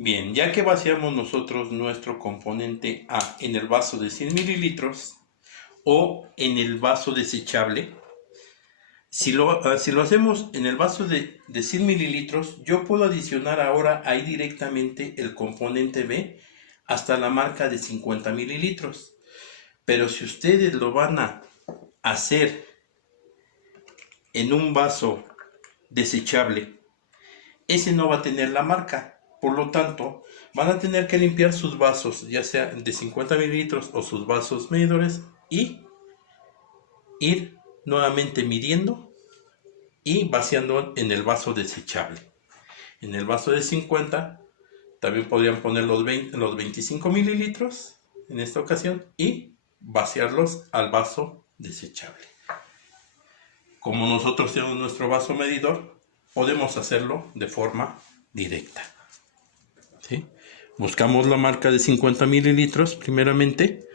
Bien, ya que vaciamos nosotros nuestro componente A en el vaso de 100 mililitros o en el vaso desechable, si lo hacemos en el vaso de 100 mililitros, yo puedo adicionar ahora ahí directamente el componente B hasta la marca de 50 mililitros. Pero si ustedes lo van a hacer en un vaso desechable, ese no va a tener la marca. Por lo tanto, van a tener que limpiar sus vasos, ya sea de 50 mililitros o sus vasos medidores, y ir nuevamente midiendo y vaciando en el vaso desechable. En el vaso de 50 también podrían poner los 25 mililitros en esta ocasión y vaciarlos al vaso desechable. Como nosotros tenemos nuestro vaso medidor, podemos hacerlo de forma directa. ¿Sí? Buscamos la marca de 50 mililitros primeramente.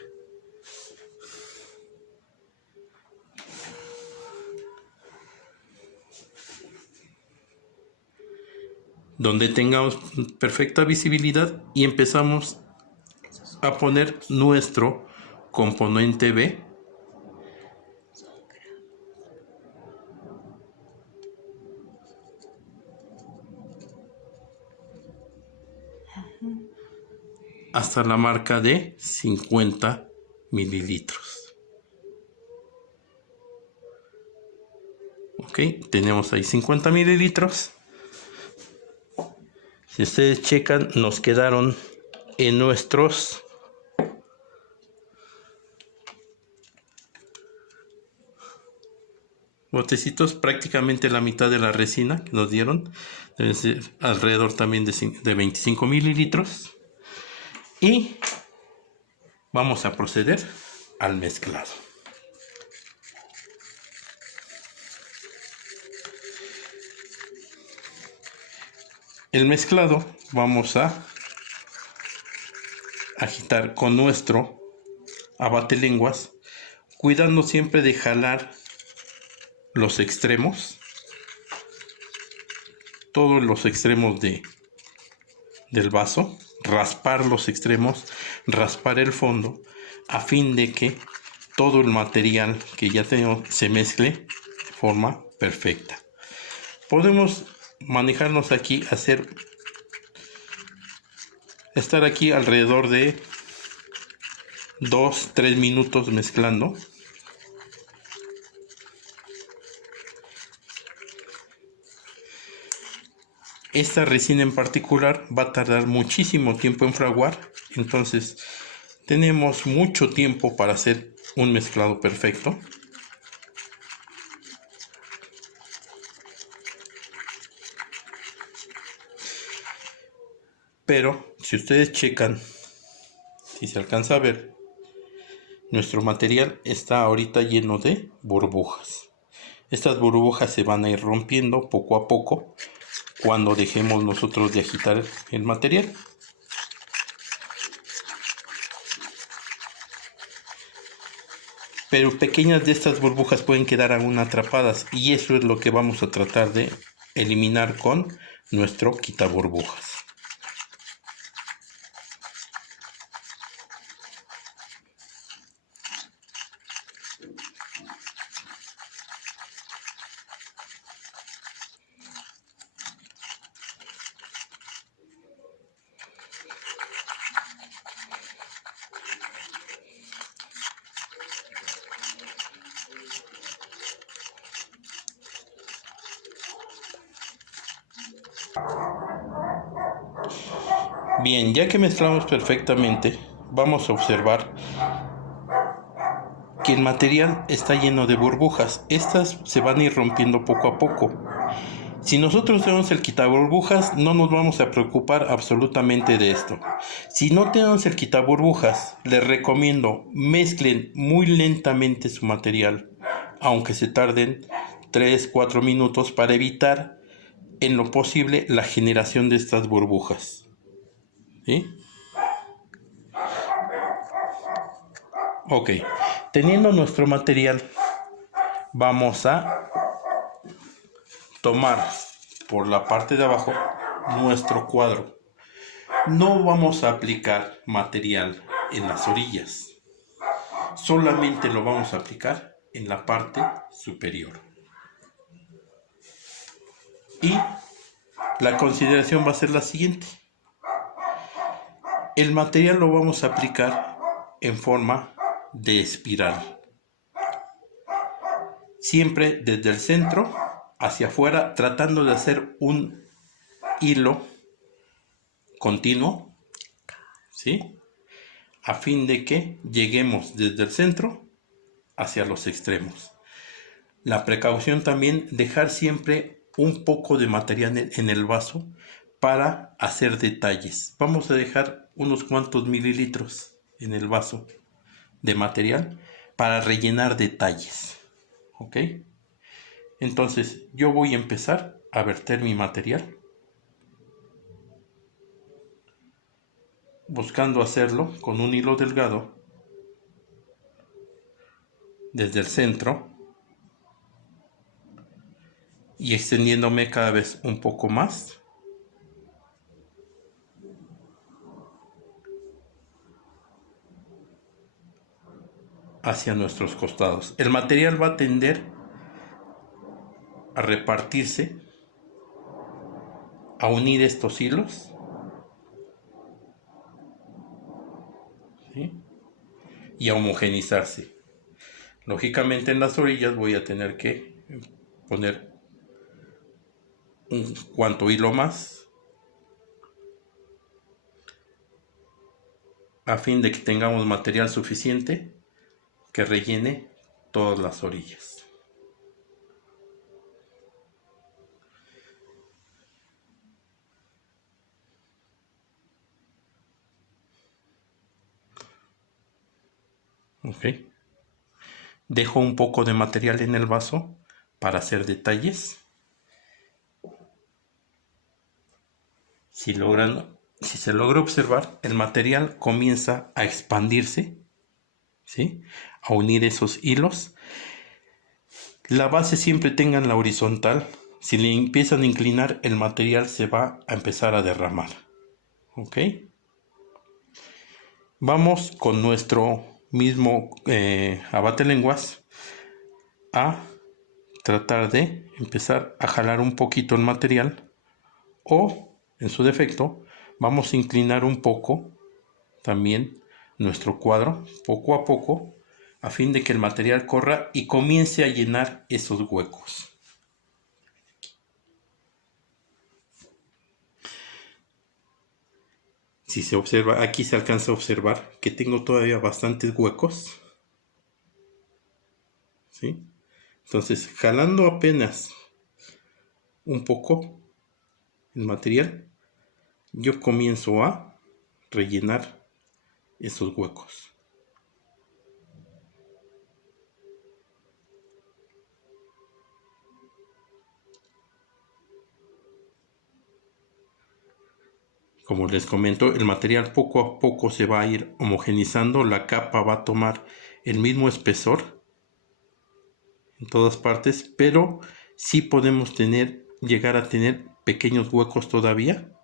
Donde tengamos perfecta visibilidad y empezamos a poner nuestro componente B. Hasta la marca de 50 mililitros. Ok, tenemos ahí 50 mililitros. Si ustedes checan, nos quedaron en nuestros botecitos prácticamente la mitad de la resina que nos dieron. Debe ser alrededor también de 25 mililitros. Y vamos a proceder al mezclado. El mezclado vamos a agitar con nuestro abatelenguas, cuidando siempre de jalar los extremos, todos los extremos del vaso, raspar los extremos, raspar el fondo, a fin de que todo el material que ya tenemos se mezcle de forma perfecta. Podemos manejarnos aquí, estar aquí alrededor de 2-3 minutos mezclando. Esta resina en particular va a tardar muchísimo tiempo en fraguar, entonces tenemos mucho tiempo para hacer un mezclado perfecto. Pero si ustedes checan, si se alcanza a ver, nuestro material está ahorita lleno de burbujas. Estas burbujas se van a ir rompiendo poco a poco cuando dejemos nosotros de agitar el material. Pero pequeñas de estas burbujas pueden quedar aún atrapadas, y eso es lo que vamos a tratar de eliminar con nuestro quitaburbujas. Bien, ya que mezclamos perfectamente, vamos a observar que el material está lleno de burbujas. Estas se van a ir rompiendo poco a poco. Si nosotros tenemos el quitaburbujas, no nos vamos a preocupar absolutamente de esto. Si no tenemos el quitaburbujas, les recomiendo mezclen muy lentamente su material, aunque se tarden 3-4 minutos, para evitar en lo posible la generación de estas burbujas. ¿Sí? Ok, teniendo nuestro material, vamos a tomar por la parte de abajo nuestro cuadro. No vamos a aplicar material en las orillas, solamente lo vamos a aplicar en la parte superior. Y la consideración va a ser la siguiente: el material lo vamos a aplicar en forma de espiral, siempre desde el centro hacia afuera, tratando de hacer un hilo continuo, ¿sí? A fin de que lleguemos desde el centro hacia los extremos. La precaución también, dejar siempre un poco de material en el vaso para hacer detalles. Vamos a dejar unos cuantos mililitros en el vaso de material para rellenar detalles, ¿ok? Entonces yo voy a empezar a verter mi material, buscando hacerlo con un hilo delgado desde el centro y extendiéndome cada vez un poco más hacia nuestros costados. El material va a tender a repartirse, a unir estos hilos, ¿sí? Y a homogenizarse. Lógicamente en las orillas voy a tener que poner un cuanto hilo más a fin de que tengamos material suficiente que rellene todas las orillas. Ok. Dejo un poco de material en el vaso para hacer detalles. Si se logra observar, el material comienza a expandirse, ¿sí? A unir esos hilos. La base siempre tengan la horizontal. Si le empiezan a inclinar, el material se va a empezar a derramar. ¿Ok? Vamos con nuestro mismo abate-lenguas a tratar de empezar a jalar un poquito el material, o en su defecto vamos a inclinar un poco también nuestro cuadro poco a poco, a fin de que el material corra y comience a llenar esos huecos. Si se observa, aquí se alcanza a observar que tengo todavía bastantes huecos, ¿sí? Entonces, jalando apenas un poco el material, yo comienzo a rellenar esos huecos. Como les comento, el material poco a poco se va a ir homogenizando, la capa va a tomar el mismo espesor en todas partes, pero sí podemos llegar a tener pequeños huecos todavía,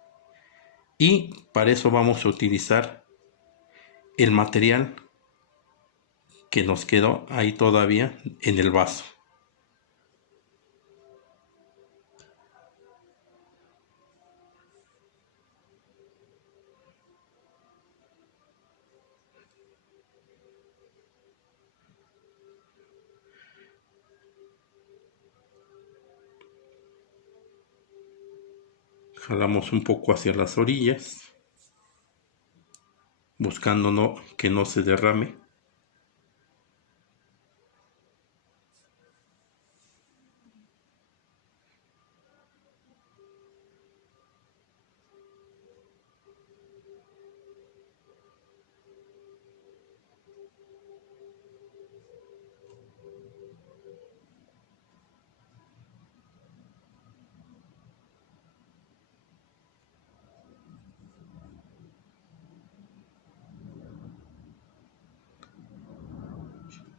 y para eso vamos a utilizar el material que nos quedó ahí todavía en el vaso. Jalamos un poco hacia las orillas, buscando que no se derrame.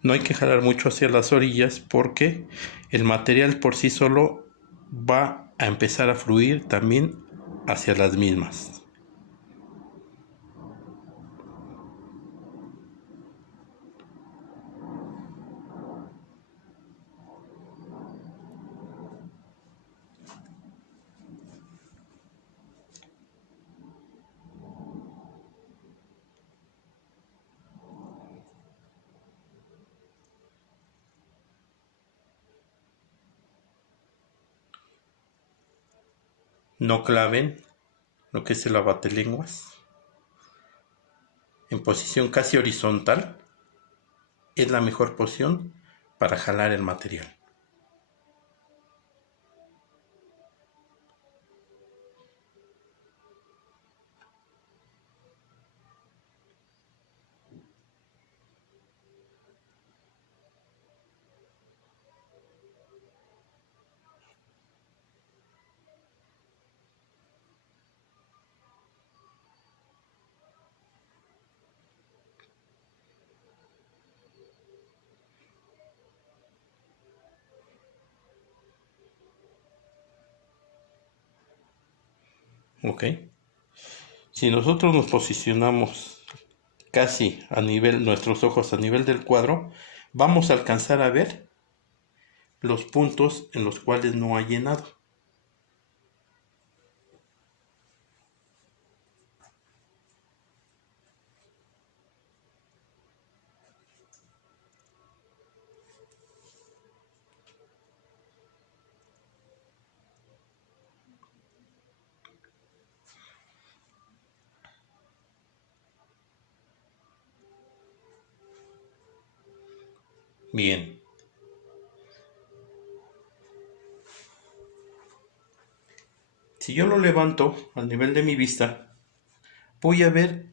No hay que jalar mucho hacia las orillas porque el material por sí solo va a empezar a fluir también hacia las mismas. no claven lo que es el abatelenguas en posición casi horizontal. Es la mejor posición para jalar el material. Ok. Si nosotros nos posicionamos casi a nivel, nuestros ojos a nivel del cuadro, vamos a alcanzar a ver los puntos en los cuales no ha llenado. Bien. Si yo lo levanto al nivel de mi vista, voy a ver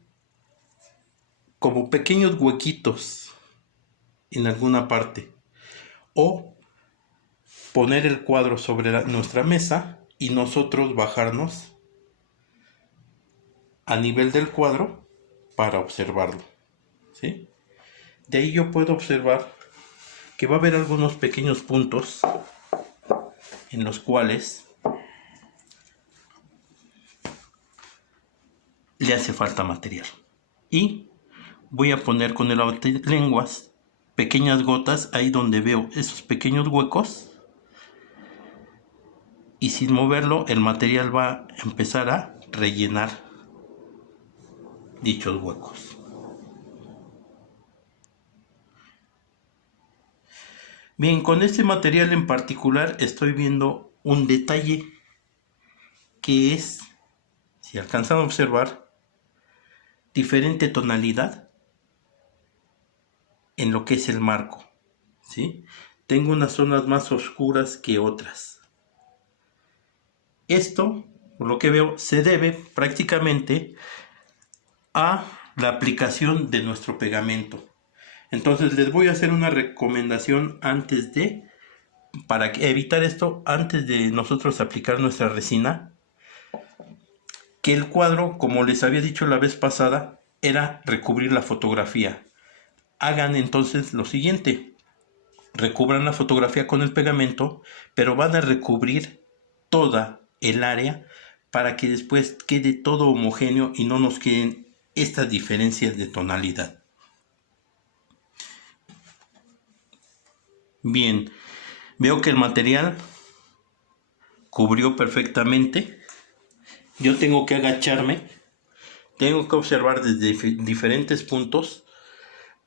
como pequeños huequitos en alguna parte. O poner el cuadro sobre nuestra mesa y nosotros bajarnos a nivel del cuadro para observarlo, ¿sí? De ahí yo puedo observar que va a haber algunos pequeños puntos en los cuales le hace falta material. Y voy a poner con el abatelenguas pequeñas gotas ahí donde veo esos pequeños huecos, y sin moverlo el material va a empezar a rellenar dichos huecos. Bien, con este material en particular estoy viendo un detalle que es, si alcanzan a observar, diferente tonalidad en lo que es el marco, ¿sí? Tengo unas zonas más oscuras que otras. Esto, por lo que veo, se debe prácticamente a la aplicación de nuestro pegamento. Entonces les voy a hacer una recomendación para evitar esto, antes de nosotros aplicar nuestra resina, que el cuadro, como les había dicho la vez pasada, era recubrir la fotografía. Hagan entonces lo siguiente: recubran la fotografía con el pegamento, pero van a recubrir toda el área para que después quede todo homogéneo y no nos queden estas diferencias de tonalidad. Bien, veo que el material cubrió perfectamente. Yo tengo que agacharme, tengo que observar desde diferentes puntos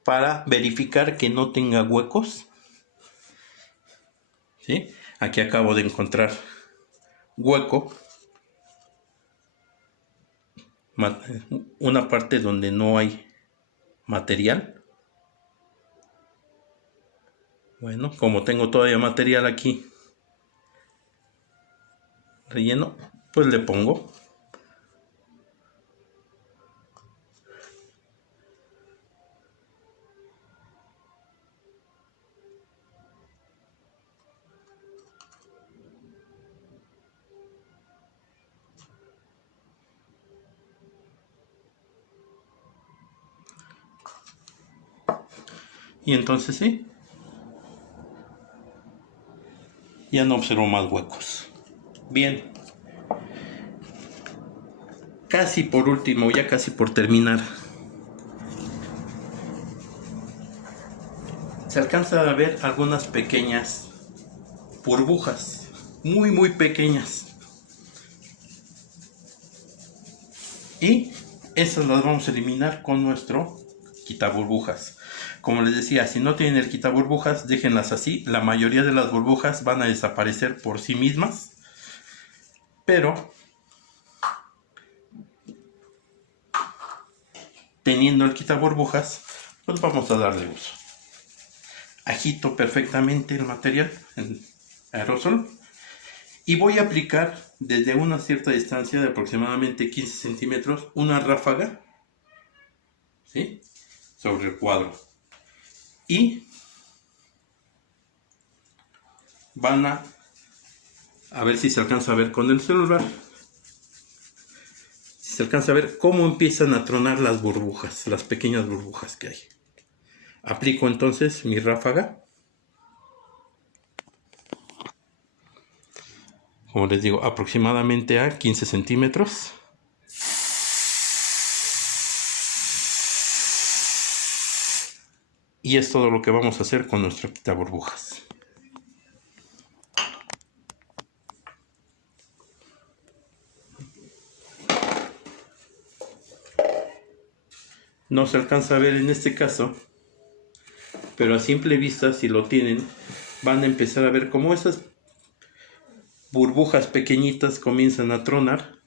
para verificar que no tenga huecos, ¿sí? Aquí acabo de encontrar hueco, una parte donde no hay material. Bueno, como tengo todavía material aquí relleno, pues le pongo. Y entonces sí, ya no observo más huecos. Bien, casi por último, ya casi por terminar, se alcanza a ver algunas pequeñas burbujas, muy pequeñas, y esas las vamos a eliminar con nuestro quitaburbujas. Como les decía, si no tienen el quitaburbujas, déjenlas así. La mayoría de las burbujas van a desaparecer por sí mismas, pero teniendo el quitaburbujas, pues vamos a darle uso. Agito perfectamente el material en aerosol y voy a aplicar desde una cierta distancia de aproximadamente 15 centímetros una ráfaga, ¿sí?, sobre el cuadro. Y van a ver si se alcanza a ver con el celular, si se alcanza a ver cómo empiezan a tronar las burbujas, las pequeñas burbujas que hay. Aplico entonces mi ráfaga, como les digo, aproximadamente a 15 centímetros. Y es todo lo que vamos a hacer con nuestro quitaburbujas. No se alcanza a ver en este caso, pero a simple vista, si lo tienen, van a empezar a ver cómo esas burbujas pequeñitas comienzan a tronar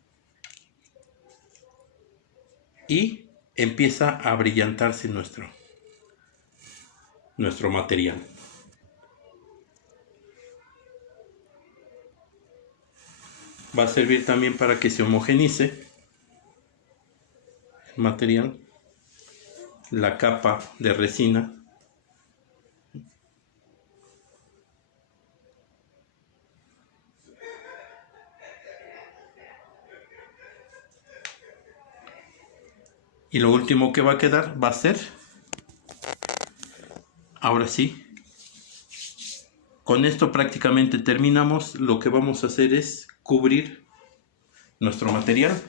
y empieza a brillantarse nuestro material. Va a servir también para que se homogenice el material, la capa de resina. Y lo último que va a quedar va a ser, ahora sí, con esto prácticamente terminamos. Lo que vamos a hacer es cubrir nuestro material,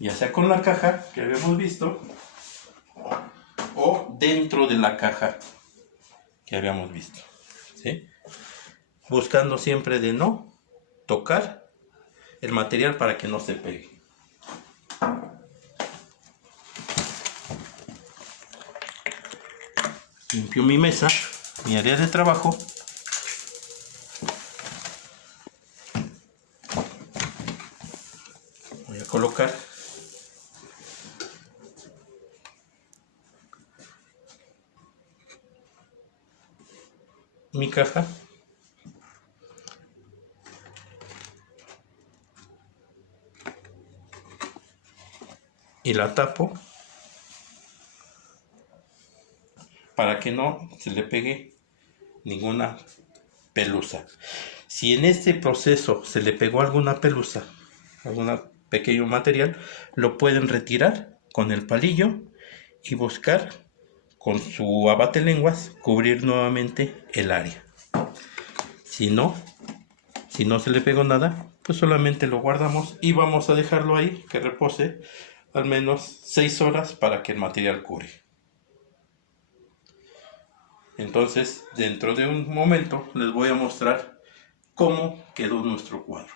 ya sea con la caja que habíamos visto o dentro de la caja que habíamos visto, ¿sí?, buscando siempre de no tocar el material para que no se pegue. Limpio mi mesa, mi área de trabajo. Voy a colocar mi caja y la tapo para que no se le pegue ninguna pelusa. Si en este proceso se le pegó alguna pelusa, algún pequeño material, lo pueden retirar con el palillo y buscar con su abatelenguas cubrir nuevamente el área. Si no se le pegó nada, pues solamente lo guardamos y vamos a dejarlo ahí que repose al menos 6 horas para que el material cure. Entonces, dentro de un momento les voy a mostrar cómo quedó nuestro cuadro.